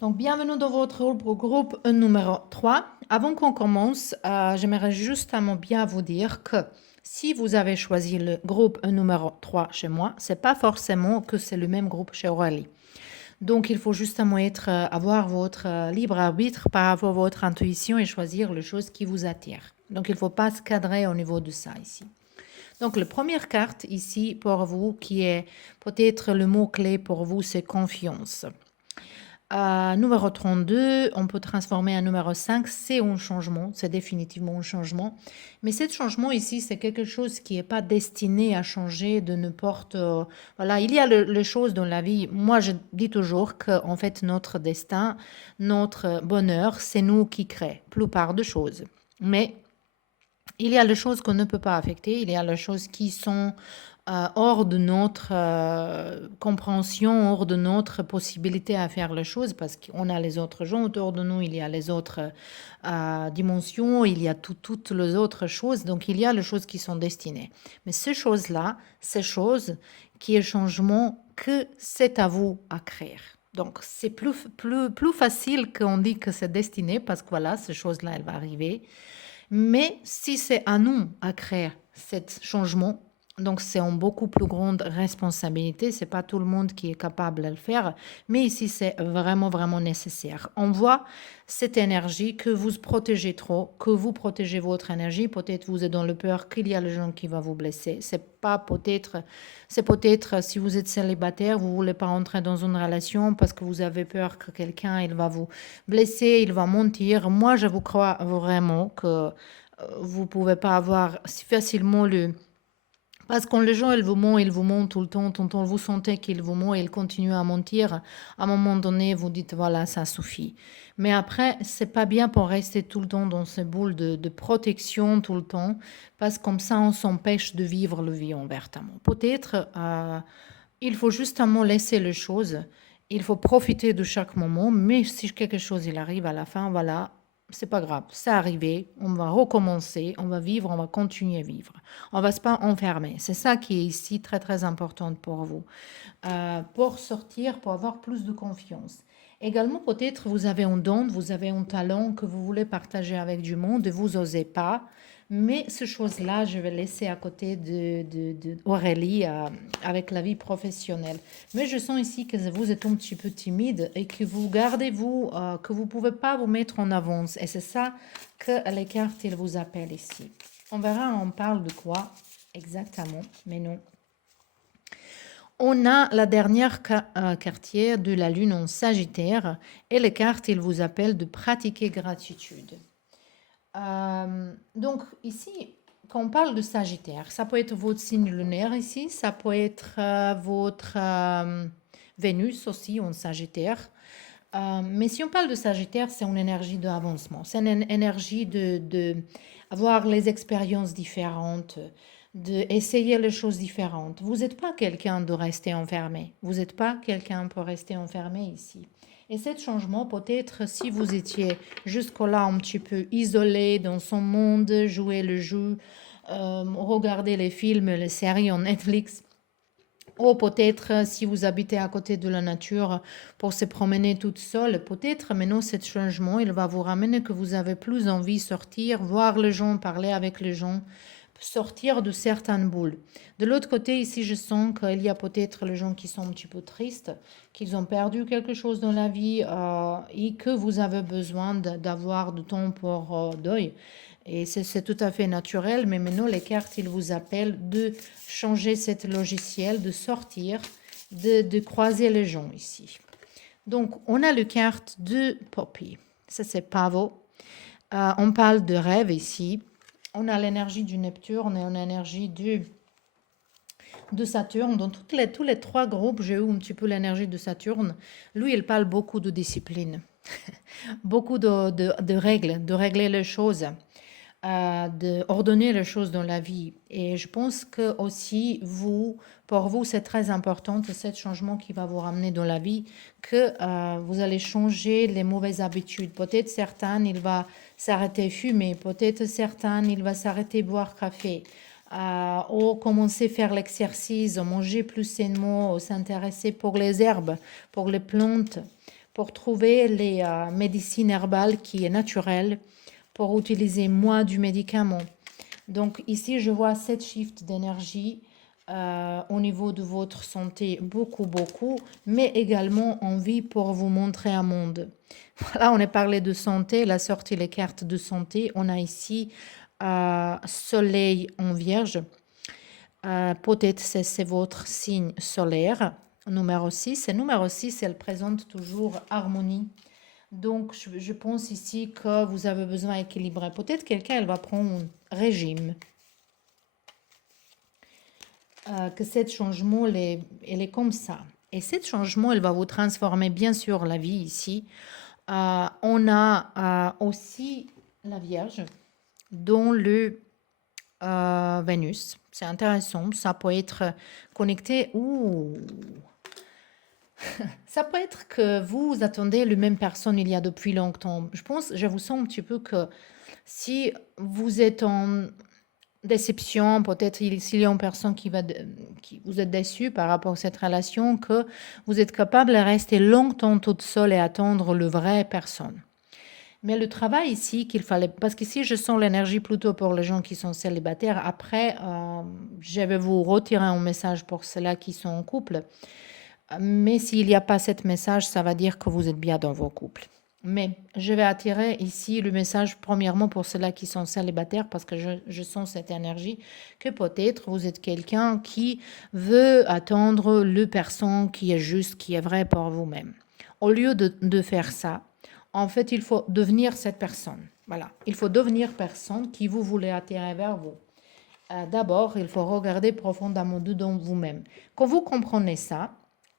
Donc, bienvenue dans votre groupe numéro 3. Avant qu'on commence, j'aimerais justement bien vous dire que si vous avez choisi le groupe numéro 3 chez moi, c'est pas forcément que c'est le même groupe chez Aurélie. Donc, il faut justement avoir votre libre arbitre par rapport à votre intuition et choisir les choses qui vous attirent. Donc, il ne faut pas se cadrer au niveau de ça ici. Donc, la première carte ici pour vous, qui est peut-être le mot-clé pour vous, c'est confiance. Numéro 32, on peut transformer un numéro 5, c'est un changement, c'est définitivement un changement. Mais ce changement ici, c'est quelque chose qui n'est pas destiné à changer de n'importe... voilà, il y a les choses dans la vie. Moi, je dis toujours qu'en fait, notre destin, notre bonheur, c'est nous qui créons, plupart de choses. Mais il y a les choses qu'on ne peut pas affecter, il y a les choses qui sont hors de notre compréhension, hors de notre possibilité à faire les choses, parce qu'on a les autres gens autour de nous, il y a les autres dimensions, il y a toutes les autres choses, donc il y a les choses qui sont destinées. Mais ces choses-là, ces choses qui est changement, que c'est à vous à créer. Donc c'est plus facile qu'on dit que c'est destiné, parce que voilà, ces choses-là, elles vont arriver. Mais si c'est à nous à créer ce changement, donc c'est une beaucoup plus grande responsabilité. C'est pas tout le monde qui est capable de le faire, mais ici c'est vraiment vraiment nécessaire. On voit cette énergie que vous protégez trop, que vous protégez votre énergie. Peut-être vous êtes dans le peur qu'il y a les gens qui vont vous blesser. C'est peut-être si vous êtes célibataire, vous voulez pas entrer dans une relation parce que vous avez peur que quelqu'un il va vous blesser, il va mentir. Moi je vous crois vraiment que vous pouvez pas avoir si facilement le parce que quand les gens ils vous mentent tout le temps, quand vous sentez qu'ils vous mentent et ils continuent à mentir, à un moment donné, vous dites voilà, ça suffit. Mais après, c'est pas bien pour rester tout le temps dans ces boules de protection tout le temps, parce que comme ça, on s'empêche de vivre le vie ouvertement. Peut-être, il faut justement laisser les choses, il faut profiter de chaque moment, mais si quelque chose il arrive à la fin, voilà, c'est pas grave, c'est arrivé, on va recommencer, on va vivre, on va continuer à vivre. On va se pas enfermer. C'est ça qui est ici très très important pour vous. Pour sortir, pour avoir plus de confiance. Également, peut-être vous avez un don, vous avez un talent que vous voulez partager avec du monde et vous n'osez pas. Mais ces choses-là, je vais laisser à côté d'Aurélie avec la vie professionnelle. Mais je sens ici que vous êtes un petit peu timide et que vous gardez que vous ne pouvez pas vous mettre en avance. Et c'est ça que les cartes, elles vous appellent ici. On verra, on parle de quoi exactement, mais non. On a la dernière quartier de la lune en Sagittaire et les cartes, ils vous appellent de pratiquer gratitude. Donc ici, quand on parle de Sagittaire, ça peut être votre signe lunaire ici, ça peut être votre Vénus aussi en Sagittaire. Mais si on parle de Sagittaire, c'est une énergie d'avancement, c'est une énergie de avoir les expériences différentes, d'essayer les choses différentes. Vous n'êtes pas quelqu'un de rester enfermé, vous n'êtes pas quelqu'un pour rester enfermé ici. Et ce changement, peut-être, si vous étiez jusque-là un petit peu isolé dans son monde, jouer le jeu, regarder les films, les séries en Netflix, ou peut-être si vous habitez à côté de la nature pour se promener toute seule, peut-être maintenant ce changement, il va vous ramener que vous avez plus envie de sortir, voir les gens, parler avec les gens, sortir de certaines boules. De l'autre côté, ici, je sens qu'il y a peut-être les gens qui sont un petit peu tristes, qu'ils ont perdu quelque chose dans la vie et que vous avez besoin d'avoir du temps pour deuil. Et c'est tout à fait naturel, mais maintenant, les cartes, ils vous appellent de changer cette logiciel, de sortir, de croiser les gens ici. Donc, on a la carte de Poppy. Ça, c'est Pavo. On parle de rêve ici. On a l'énergie du Neptune et on a l'énergie de Saturne. Dans tous les trois groupes, j'ai eu un petit peu l'énergie de Saturne. Lui, il parle beaucoup de discipline, beaucoup de règles, de régler les choses, d'ordonner les choses dans la vie. Et je pense que aussi, pour vous, c'est très important, ce changement qui va vous ramener dans la vie, que vous allez changer les mauvaises habitudes. Peut-être certains, il va s'arrêter fumer, peut-être certains, il va s'arrêter boire café, ou commencer à faire l'exercice, manger plus sainement, ou s'intéresser pour les herbes, pour les plantes, pour trouver les médecines herbales qui est naturelle, pour utiliser moins du médicament. Donc ici, je vois 7 shifts d'énergie au niveau de votre santé, beaucoup, mais également envie pour vous montrer un monde. Voilà, on a parlé de santé, la sortie les cartes de santé. On a ici Soleil en Vierge. Peut-être c'est votre signe solaire. Numéro 6. Et numéro 6, elle présente toujours harmonie. Donc, je pense ici que vous avez besoin d'équilibrer. Peut-être quelqu'un, elle va prendre un régime. Que ce changement, elle est comme ça. Et ce changement, elle va vous transformer, bien sûr, la vie ici. On a aussi la Vierge, dont le Vénus. C'est intéressant. Ça peut être connecté. Ça peut être que vous attendez la même personne il y a depuis longtemps. Je vous sens un petit peu que si vous êtes en déception, peut-être s'il y a une personne qui vous êtes déçu par rapport à cette relation, que vous êtes capable de rester longtemps toute seule et attendre le vrai personne. Mais le travail ici qu'il fallait, parce qu'ici je sens l'énergie plutôt pour les gens qui sont célibataires. Après, je vais vous retirer un message pour ceux-là qui sont en couple. Mais s'il n'y a pas ce message, ça va dire que vous êtes bien dans vos couples. Mais je vais attirer ici le message premièrement pour ceux-là qui sont célibataires parce que je sens cette énergie que peut-être vous êtes quelqu'un qui veut attendre le personne qui est juste, qui est vrai pour vous-même. Au lieu de faire ça, en fait, il faut devenir cette personne. Voilà, il faut devenir personne qui vous voulez attirer vers vous. D'abord, il faut regarder profondément dedans vous-même. Quand vous comprenez ça,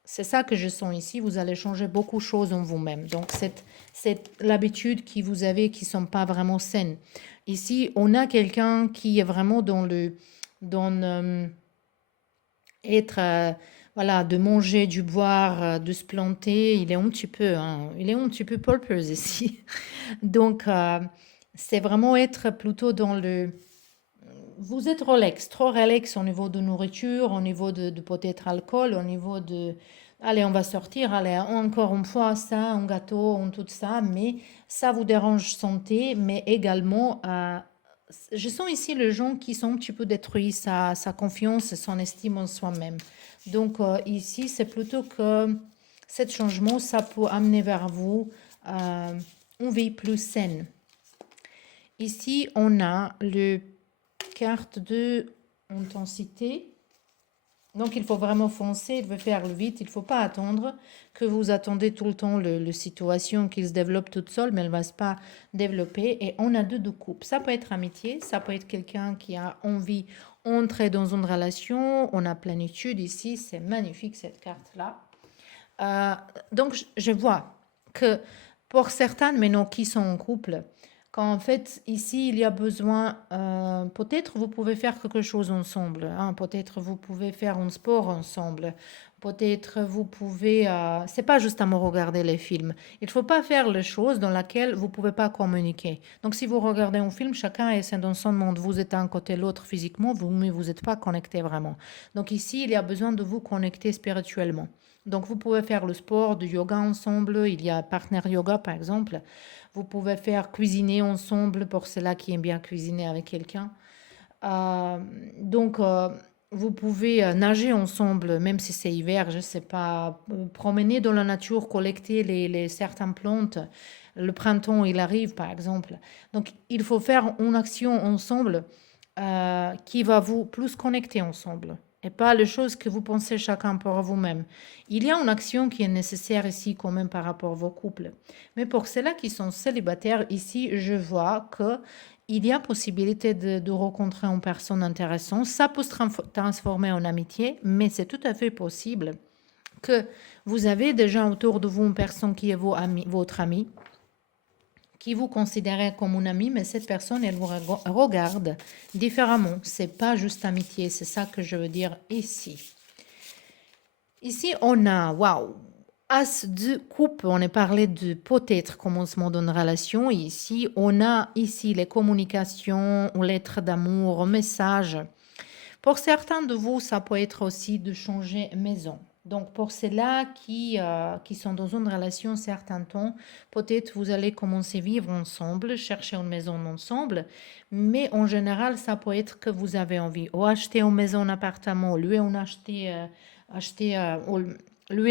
c'est ça que je sens ici, vous allez changer beaucoup de choses en vous-même. Donc, c'est l'habitude que vous avez qui ne sont pas vraiment saines. Ici, on a quelqu'un qui est vraiment voilà, de manger, du boire, de se planter. Il est un petit peu, il est un petit peu pulpeuse ici. Donc, c'est vraiment être plutôt dans vous êtes relax, trop relax au niveau de nourriture, au niveau de peut-être alcool, au niveau de, allez, on va sortir, allez, encore une fois, ça, un gâteau, tout ça, mais ça vous dérange santé, mais également, je sens ici les gens qui sont un petit peu détruits, sa confiance, son estime en soi-même. Donc ici, c'est plutôt que ce changement, ça peut amener vers vous une vie plus saine. Ici, on a le carte de intensité. Donc, il faut vraiment foncer, il faut faire le vite, il ne faut pas attendre que vous attendez tout le temps le situation qui se développe toute seule, mais elle ne va pas développer. Et on a deux de coupe. Ça peut être amitié, ça peut être quelqu'un qui a envie d'entrer dans une relation. On a plénitude ici, c'est magnifique cette carte-là. Donc, je vois que pour certaines, maintenant qui sont en couple, qu'en fait, ici, il y a besoin, peut-être vous pouvez faire quelque chose ensemble, hein, peut-être vous pouvez faire un sport ensemble, peut-être vous pouvez, c'est pas juste à me regarder les films, il ne faut pas faire les choses dans lesquelles vous ne pouvez pas communiquer. Donc si vous regardez un film, chacun est dans son monde, vous êtes un côté l'autre physiquement, mais vous n'êtes pas connecté vraiment. Donc ici, il y a besoin de vous connecter spirituellement. Donc vous pouvez faire le sport, du yoga ensemble, il y a Partner Yoga par exemple. Vous pouvez faire cuisiner ensemble pour ceux-là qui aiment bien cuisiner avec quelqu'un. Donc, vous pouvez nager ensemble, même si c'est hiver, je ne sais pas, promener dans la nature, collecter certaines plantes. Le printemps, il arrive, par exemple. Donc, il faut faire une action ensemble qui va vous plus connecter ensemble. et pas les choses que vous pensez chacun pour vous-même. Il y a une action qui est nécessaire ici quand même par rapport à vos couples. Mais pour ceux-là qui sont célibataires, ici, je vois que il y a possibilité de rencontrer une personne intéressante. Ça peut se transformer en amitié, mais c'est tout à fait possible que vous avez déjà autour de vous une personne qui est votre ami, qui vous considérez comme un ami, mais cette personne, elle vous regarde différemment. C'est pas juste amitié, c'est ça que je veux dire ici. Ici, on a, waouh, As de coupe, on a parlé de peut-être commencement d'une relation. Ici, on a ici les communications, lettres d'amour, messages. Pour certains de vous, ça peut être aussi de changer maison. Donc, pour ceux-là qui sont dans une relation certain temps, peut-être vous allez commencer à vivre ensemble, chercher une maison ensemble, mais en général, ça peut être que vous avez envie ou acheter une maison, un appartement, ou louer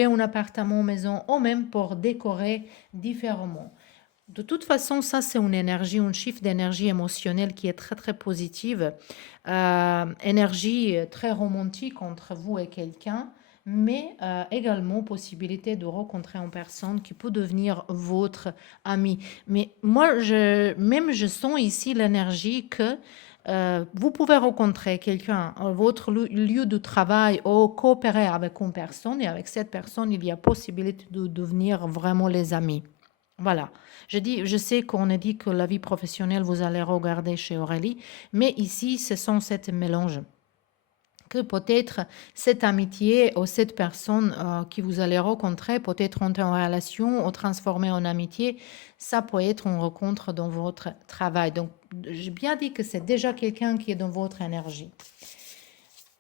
un appartement, maison, ou même pour décorer différemment. De toute façon, ça, c'est une énergie, un chiffre d'énergie émotionnelle qui est très, très positive. Énergie très romantique entre vous et quelqu'un, mais également possibilité de rencontrer une personne qui peut devenir votre ami. Mais moi, je sens ici l'énergie que vous pouvez rencontrer quelqu'un à votre lieu de travail ou coopérer avec une personne et avec cette personne, il y a possibilité de devenir vraiment les amis. Voilà. Je sais qu'on a dit que la vie professionnelle, vous allez regarder chez Aurélie, mais ici, ce sont ces mélanges. Que peut-être cette amitié ou cette personne qui vous allez rencontrer, peut-être entrer en relation ou transformer en amitié, ça peut être une rencontre dans votre travail. Donc, j'ai bien dit que c'est déjà quelqu'un qui est dans votre énergie.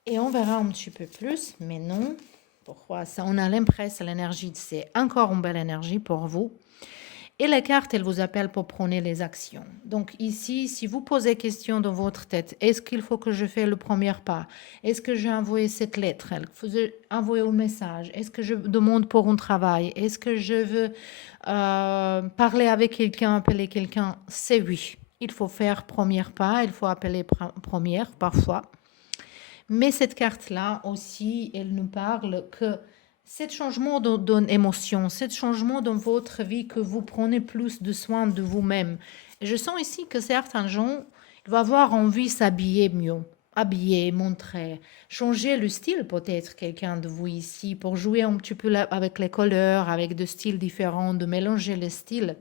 Et on verra un petit peu plus, mais non. Pourquoi ça? On a l'impression, l'énergie, c'est encore une belle énergie pour vous. Et la carte, elle vous appelle pour prendre les actions. Donc ici, si vous posez question dans votre tête, est-ce qu'il faut que je fasse le premier pas? Est-ce que j'ai envoyé cette lettre? Est-ce que envoyer un message? Est-ce que je demande pour un travail? Est-ce que je veux parler avec quelqu'un, appeler quelqu'un? C'est oui. Il faut faire premier pas, il faut appeler première parfois. Mais cette carte-là aussi, elle nous parle que ce changement d'émotion, ce changement dans votre vie, que vous prenez plus de soin de vous-même. Et je sens ici que certains gens vont avoir envie de s'habiller mieux, habiller, montrer, changer le style peut-être quelqu'un de vous ici pour jouer un petit peu avec les couleurs, avec des styles différents, de mélanger les styles.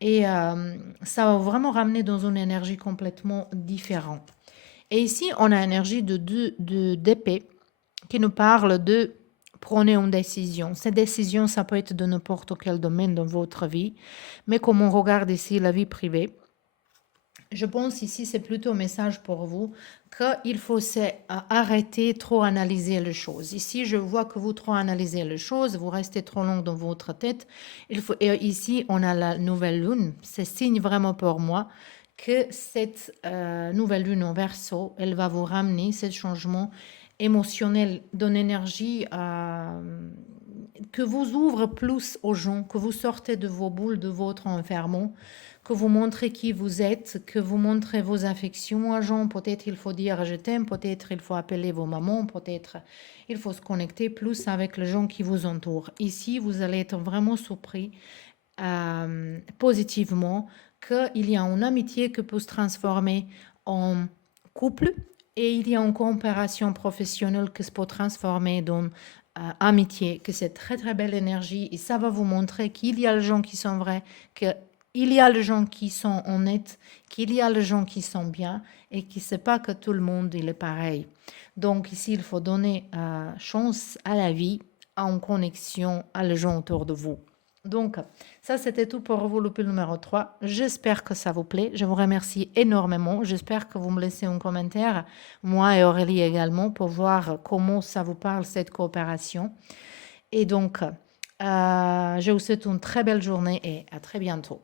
Et ça va vraiment ramener dans une énergie complètement différente. Et ici, on a l'énergie d'épée qui nous parle de prendre une décision. Cette décision, ça peut être de n'importe quel domaine dans votre vie, mais comme on regarde ici la vie privée, je pense ici, c'est plutôt un message pour vous qu'il faut arrêter trop analyser les choses. Ici, je vois que vous trop analysez les choses, vous restez trop long dans votre tête. Et ici, on a la nouvelle lune. C'est signe vraiment pour moi que cette nouvelle lune en Verseau, elle va vous ramener ce changement émotionnel d'une énergie que vous ouvre plus aux gens, que vous sortez de vos boules, de votre enfermement, que vous montrez qui vous êtes, que vous montrez vos affections aux gens. Peut-être il faut dire je t'aime, peut-être il faut appeler vos mamans, peut-être il faut se connecter plus avec les gens qui vous entourent. Ici, vous allez être vraiment surpris positivement qu'il y a une amitié qui peut se transformer en couple et il y a une coopération professionnelle qui se peut transformer dans amitié, que c'est très très belle énergie et ça va vous montrer qu'il y a les gens qui sont vrais, qu'il y a les gens qui sont honnêtes, qu'il y a les gens qui sont bien et qui ne sait pas que tout le monde il est pareil. Donc ici, il faut donner chance à la vie, en connexion à les gens autour de vous. Donc, ça, c'était tout pour vous, le pile numéro 3. J'espère que ça vous plaît. Je vous remercie énormément. J'espère que vous me laissez un commentaire, moi et Aurélie également, pour voir comment ça vous parle, cette coopération. Et donc, je vous souhaite une très belle journée et à très bientôt.